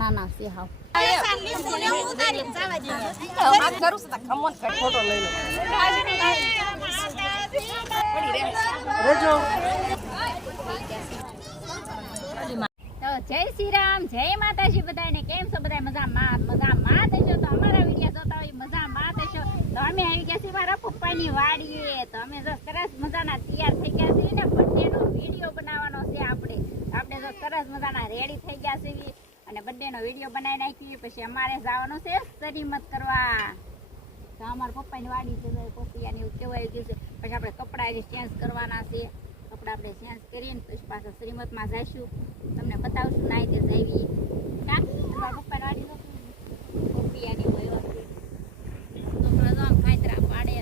નાના છે હાવ જય શ્રી રામ, જય માતાજી બધાને. કેમ છો બધા? મજામાં દેશો. તો અમારા વિડીયો જોતા હોય મજામાં દેશો. તો અમે આવી ગયા છીએ મારા પપ્પાની વાડીએ. તો અમે જો સરસ મજાના તૈયાર થઈ ગયા છીએ ને બર્થડે નો વિડીયો બનાવવાનો છે. આપણે જો સરસ મજાના રેડી થઈ ગયા છીએ અને બર્થડે નો વિડીયો બનાવી નાખીએ. પછી અમારે જવાનું છે શરીમત કરવા. તો અમારા પપ્પાની વાડી છે, પપ્પિયાને એવું કહેવાય ગયું છે. પછી આપણે કપડા ચેન્જ કરવાના છે. કપડા આપણે ચેન્જ કરીને પછી પાછા શ્રીમતમાં જઈશું. તમને બતાવશું ના તે જઈવી પપ્પાની વાડી પપ્પિયાની છોકરા તો આમ કાંતરા પાડે,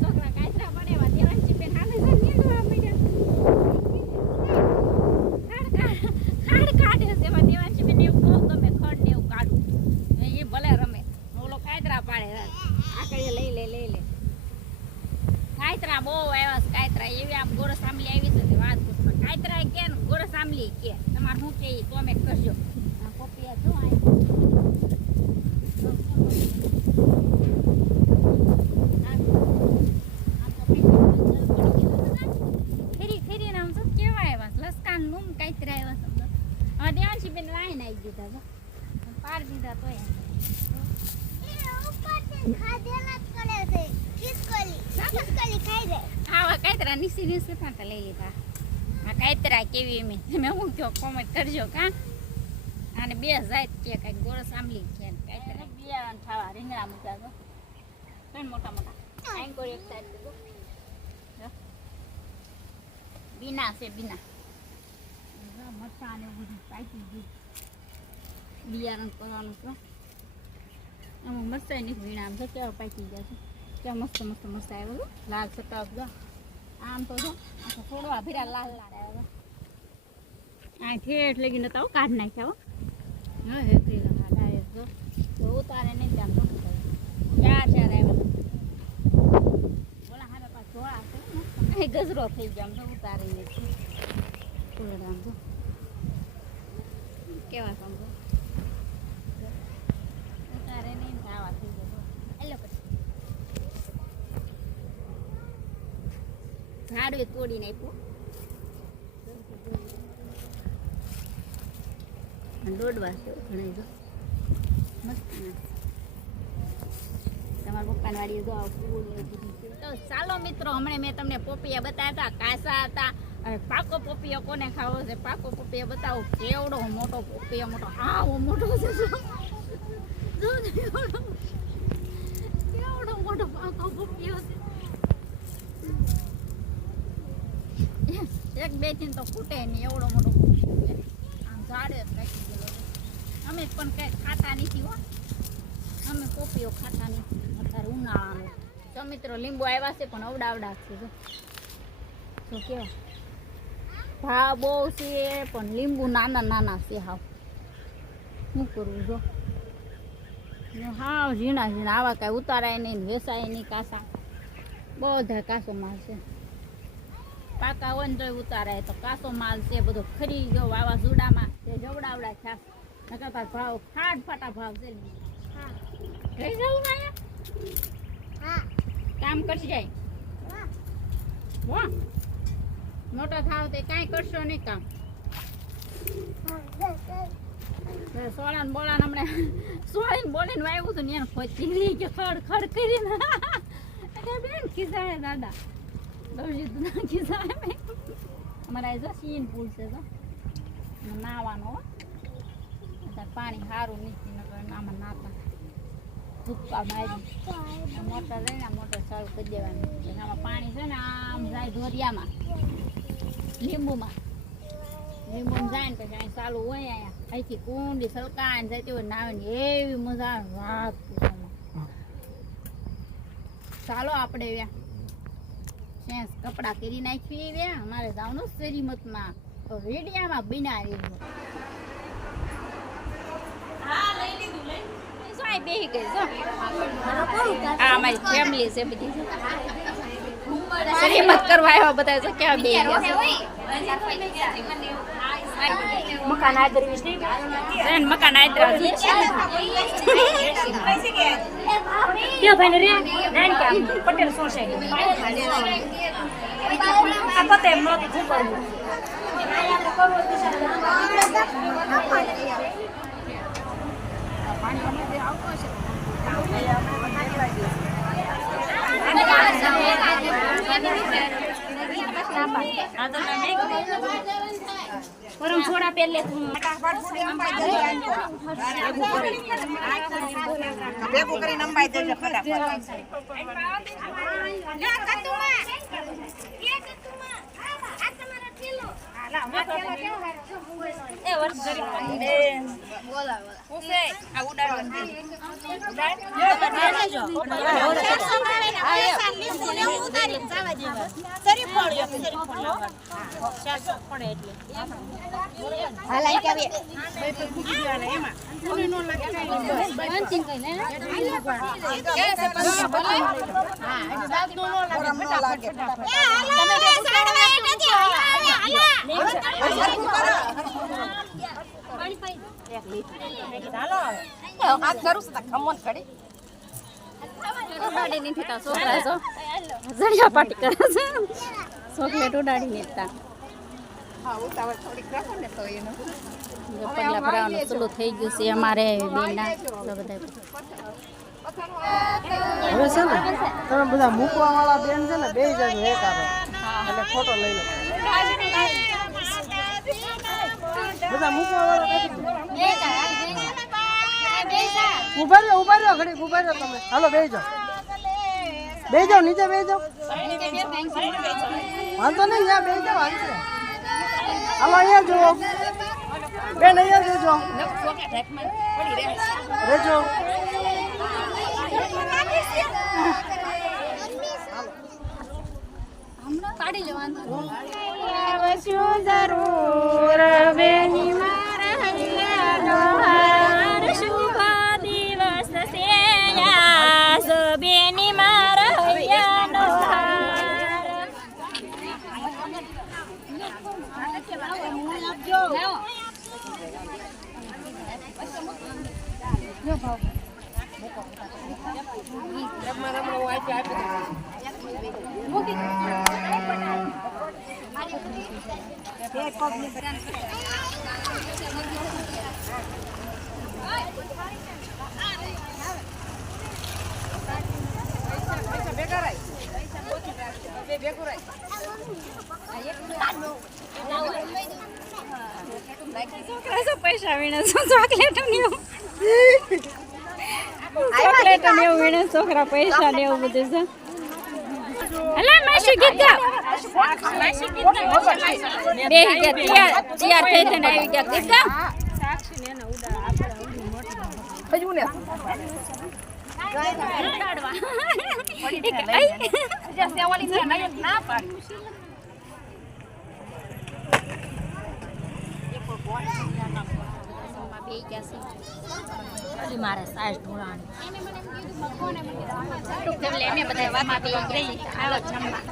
છોકરા કાંતરા પાડે એવા દેવાંશી બેન હામે નીકળવા મળ્યા. ખાડ કાઢે છે એમાં દેવાંશી બેન એવું બહુ ગમે. ખડ ને એવું કાઢું એ ભલે રમે. ઓલો કાંતરા પાડે આકડીએ લઈ લે કાંતરા બહુ આવ્યા છે. કાંતરા એવી આમ ગોરસ આંબલી આવી છે વાત પૂછવા. કાંતરા કે ગોરસ આંબલી કે તમારે શું કે કોમેન્ટ કરજો. પપ્પિયા જો ખીરીને આમ શું કેવા આવ્યા લસકાન લૂમ કાંતરા આવ્યા સમજો. હવે દેવાંશી બેન લાઈને આવી દીધા પાર દીધા તોય કાંતરા નીસી ફાંટા લઈ લીધા. આ કાંતરા કેવી મેં હું કયો કોમેન્ટ કરજો. કા અને બે જાત કે કઈ ગોળ સાંભળી કે કાંતરા બિયારણ ખાવા રીંગણા મૂક્યા છો પણ મોટા આંકોર એક સાઈડ દીધો. બીના છે બીના મરચાં ને બધું પાકી ગયું. બિયારણ કરવાનું છે. આમાં મરચાં નહીં વીણા આમ તો કેવા પાકી ગયા છે. કેવા મસ્ત મરચાં આવ્યો લાલ સટક જો આમ તો જો થોડવા ભીરા લાલ આવ્યા. આ ઠેઠ લગી નતા કાઢ નાખ્યા હે ડાયરેક્ટ જો ઉતારે નહીં ત્યાં ચાર આવ્યા. બોલા હા પાછો આ ગજરો થઈ ગયો આમ તો ઉતારીને આમ તો કેવા સમજો ઉતારે નહીં આવા થઈ ગયો. એલો પછી ઝાડવે તોડી નાખ્યું. દોડવા છે ઘણી જો મસ્ત. તમારા પપ્પાની વાડી જો ફૂલ. તો ચાલો મિત્રો, હમણાં મેં તમને પોપિયા બતાવ્યા હતા કાસા હતા. હવે પાકો પોપિયો કોને ખાવો છે? પાકો પોપિયો બતાવો. કેવડો મોટો પોપિયો, મોટો આવો મોટો છે. કેવડો મોટો પાકો પોપિયો છે. એક બે થી તો ફૂટે નહીં એવડો મોટો આમ ઝાડે જ રાખી ગયેલો. અમે પણ કઈ ખાતા નથી હો. અમે પોપીઓ ખાતા નથી અત્યારે ઉનાળાનો. તો મિત્રો લીંબુ આવ્યા છે પણ અવડાવડા છે જો કેવા ભાવ બહુ છે પણ લીંબુ નાના છે. હાવ શું કરવું જો હાવ ઝીણા આવા કાંઈ ઉતારાય નહીં વેસાય નહીં. કાસા બધા કાસો માલ છે. પાકા હોય ને તો ઉતારાય તો કાસો માલ છે બધો ખરી ગયો વાવાઝોડામાં. તે જવડાવડા છાસ નકર ભાવ ફાટ ફાટા ભાવ છે. ઘરે જવું હા કામ કરશે જાય મોટા થાવ તે કાંઈ કરશો નહીં કામ. સોળાને બોલાને હમણાં સોળીને બોલીને વાવ્યું હતું ને એને ખોચી કે ખડ કરીને બેન ખીસાય દાદા દોડ્યું ના ખીસાય. અમારા જો સીન પુલ છે તો નાવાનો પાણી સારું નીકળી નકર આમાં નાતા ધુક્કા મારી મોટર લઈને મોટર ચાલુ કરી દેવાની. આમાં પાણી છે ને આમ જાય ધોરિયામાં લીંબુમાં જાય ને પછી અહીં ચાલુ હોય. અહીંયા અહીંથી કુંડી સલકાઈને જતી હોય નાવાની એવી મજા આવે વાત. ચાલો આપણે સેન્સ કપડાં કરી નાખીએ. અમારે જવાનું શ્રીમતમાં તો રેડિયામાં બનાવી બેહી ગઈ છો આ અમારી ફેમિલી છે બધી શ્રીમત કરવા આવ્યા બધા તો ક્યાં બેહી ગયા મકાન આદરવી છે બેન મકાન આદરવી છે ક્યાં ભાઈ રે નાન કે પટેલ સોસાયટી આ પતે એમ નહોતું શું કરવું પરમ છોડા પહેલે ભેગું કરીને અંબાઈ દેજો ફટાફટ ઉડાડી નથી છોકરા છો જડિયા પાટી કરે છે ચોકલેટ ઉડાડી નીકળતા પગલા ભરાવાનું ચાલુ થઈ ગયું છે અમારે બેના બધા હવે છે ને તમે બધા મૂકવા વાળા બેન છે ને બે જણ એક આવે એટલે ફોટો લઈ લો બધા મૂકવા વાળા ઉભા રહ્યો ઘડીક ઉભા રહ્યો તમે હાલો બે જાઓ નીચે બે જાઓ વાંધો નહીં ત્યાં બે જાઓ હાલો અહીંયા જુઓ બેન અહીંયા જોજો રેજો કાઢી લેવાનું જરૂર બેની મારા હૈયાનો હાર શુભ દિવસ છે આજ બેની મારા હૈયાનો હાર પૈસા વીણે ચોકલેટ ચોકલેટ ને એવું વીણે છોકરા પૈસા ને એવું બધું છે અલા માસી ગીત ગાવ બે તૈયાર થઈ થઈને આવી ગયા ગીત ગાવ મારે સાસ ઢોળાણી અમે બધા વાતમાં બેસી ગઈ હાલો જમવા